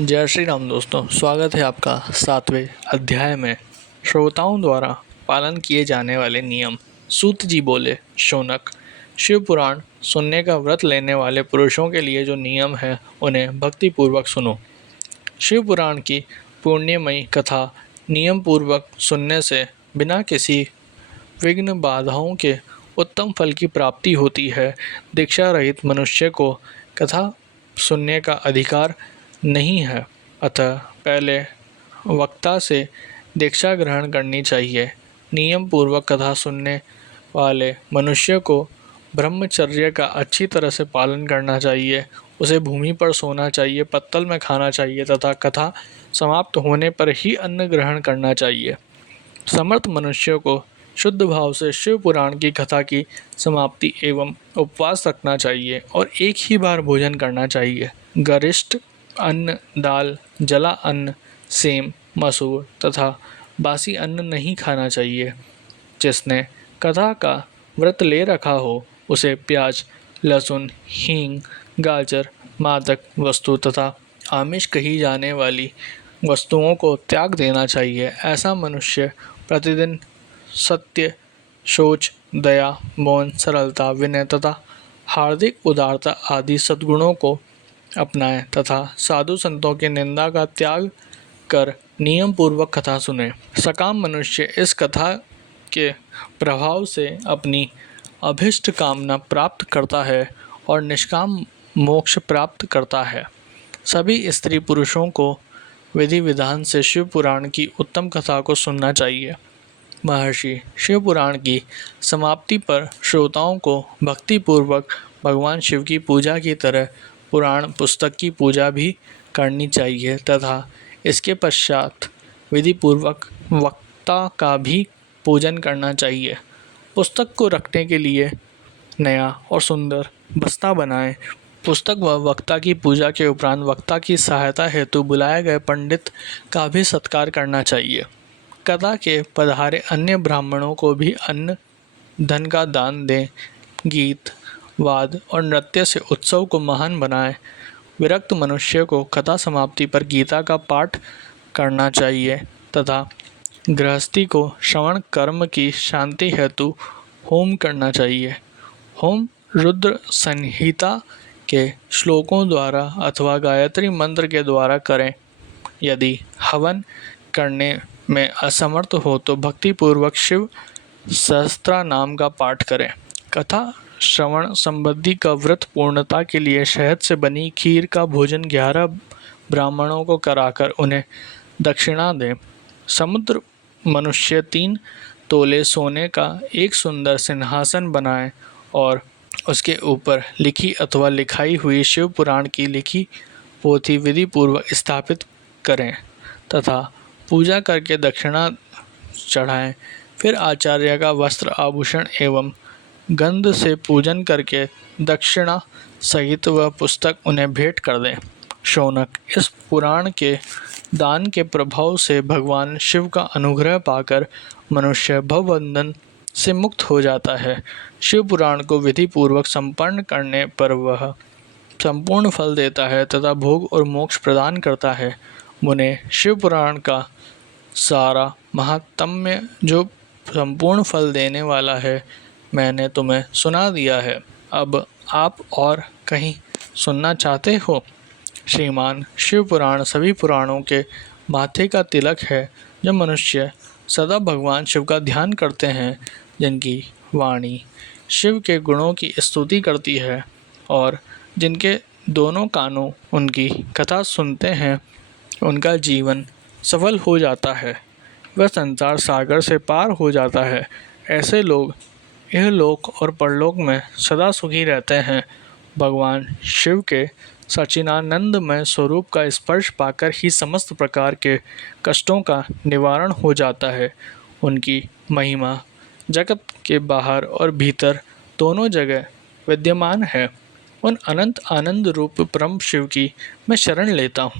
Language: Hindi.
जय श्री राम दोस्तों, स्वागत है आपका 7वें अध्याय में। श्रोताओं द्वारा पालन किए जाने वाले नियम। सूत जी बोले, शौनक, शिव पुराण सुनने का व्रत लेने वाले पुरुषों के लिए जो नियम है उन्हें भक्तिपूर्वक सुनो। शिव पुराण की पुण्यमयी कथा नियम पूर्वक सुनने से बिना किसी विघ्न बाधाओं के उत्तम फल की प्राप्ति होती है। दीक्षा रहित मनुष्य को कथा सुनने का अधिकार नहीं है, अतः पहले वक्ता से दीक्षा ग्रहण करनी चाहिए। नियम पूर्वक कथा सुनने वाले मनुष्य को ब्रह्मचर्य का अच्छी तरह से पालन करना चाहिए। उसे भूमि पर सोना चाहिए, पत्तल में खाना चाहिए तथा कथा समाप्त होने पर ही अन्न ग्रहण करना चाहिए। समर्थ मनुष्य को शुद्ध भाव से शिव पुराण की कथा की समाप्ति एवं उपवास रखना चाहिए और एक ही बार भोजन करना चाहिए। गरिष्ठ अन्न, दाल, जला अन्न, सेम, मसूर तथा बासी अन्न नहीं खाना चाहिए। जिसने कथा का व्रत ले रखा हो उसे प्याज, लहसुन, हींग, गाजर, मादक वस्तु तथा आमिष कही जाने वाली वस्तुओं को त्याग देना चाहिए। ऐसा मनुष्य प्रतिदिन सत्य, शौच, दया, मौन, सरलता, विनय तथा हार्दिक उदारता आदि सद्गुणों को अपनाएं तथा साधु संतों की निंदा का त्याग कर नियम पूर्वक कथा सुने। सकाम मनुष्य इस कथा के प्रभाव से अपनी अभिष्ट कामना प्राप्त करता है और निष्काम मोक्ष प्राप्त करता है। सभी स्त्री पुरुषों को विधि विधान से शिव पुराण की उत्तम कथा को सुनना चाहिए। महर्षि शिव पुराण की समाप्ति पर श्रोताओं को भक्ति पूर्वक भगवान शिव की पूजा की तरह पुराण पुस्तक की पूजा भी करनी चाहिए तथा इसके पश्चात विधि पूर्वक वक्ता का भी पूजन करना चाहिए। पुस्तक को रखने के लिए नया और सुंदर बस्ता बनाएं। पुस्तक व वक्ता की पूजा के उपरांत वक्ता की सहायता हेतु बुलाए गए पंडित का भी सत्कार करना चाहिए। कथा के पधारे अन्य ब्राह्मणों को भी अन्न धन का दान दें। गीत, वाद और नृत्य से उत्सव को महान बनाएं। विरक्त मनुष्य को कथा समाप्ति पर गीता का पाठ करना चाहिए तथा गृहस्थी को श्रवण कर्म की शांति हेतु होम करना चाहिए। होम रुद्र संहिता के श्लोकों द्वारा अथवा गायत्री मंत्र के द्वारा करें। यदि हवन करने में असमर्थ हो तो भक्तिपूर्वक शिव सहस्त्र नाम का पाठ करें। कथा श्रवण संबंधी का व्रत पूर्णता के लिए शहद से बनी खीर का भोजन 11 ब्राह्मणों को कराकर उन्हें दक्षिणा दें। समुद्र मनुष्य 3 तोले सोने का एक सुंदर सिंहासन बनाएं और उसके ऊपर लिखी अथवा लिखाई हुई शिव पुराण की लिखी पोथी विधि पूर्वक स्थापित करें तथा पूजा करके दक्षिणा चढ़ाएं। फिर आचार्य का वस्त्र, आभूषण एवं गंध से पूजन करके दक्षिणा सहित वह पुस्तक उन्हें भेंट कर दें। शौनक, इस पुराण के दान के प्रभाव से भगवान शिव का अनुग्रह पाकर मनुष्य भवबंधन से मुक्त हो जाता है। शिव पुराण को विधि पूर्वक संपन्न करने पर वह संपूर्ण फल देता है तथा भोग और मोक्ष प्रदान करता है। मुने, शिव पुराण का सारा महात्म्य जो संपूर्ण फल देने वाला है मैंने तुम्हें सुना दिया है। अब आप और कहीं सुनना चाहते हो? श्रीमान, शिव पुराण सभी पुराणों के माथे का तिलक है। जो मनुष्य सदा भगवान शिव का ध्यान करते हैं, जिनकी वाणी शिव के गुणों की स्तुति करती है और जिनके दोनों कानों उनकी कथा सुनते हैं, उनका जीवन सफल हो जाता है। वह संसार सागर से पार हो जाता है। ऐसे लोग यह लोक और परलोक में सदा सुखी रहते हैं। भगवान शिव के सच्चिदानंदमय स्वरूप का स्पर्श पाकर ही समस्त प्रकार के कष्टों का निवारण हो जाता है। उनकी महिमा जगत के बाहर और भीतर दोनों जगह विद्यमान है। उन अनंत आनंद रूप परम शिव की मैं शरण लेता हूँ।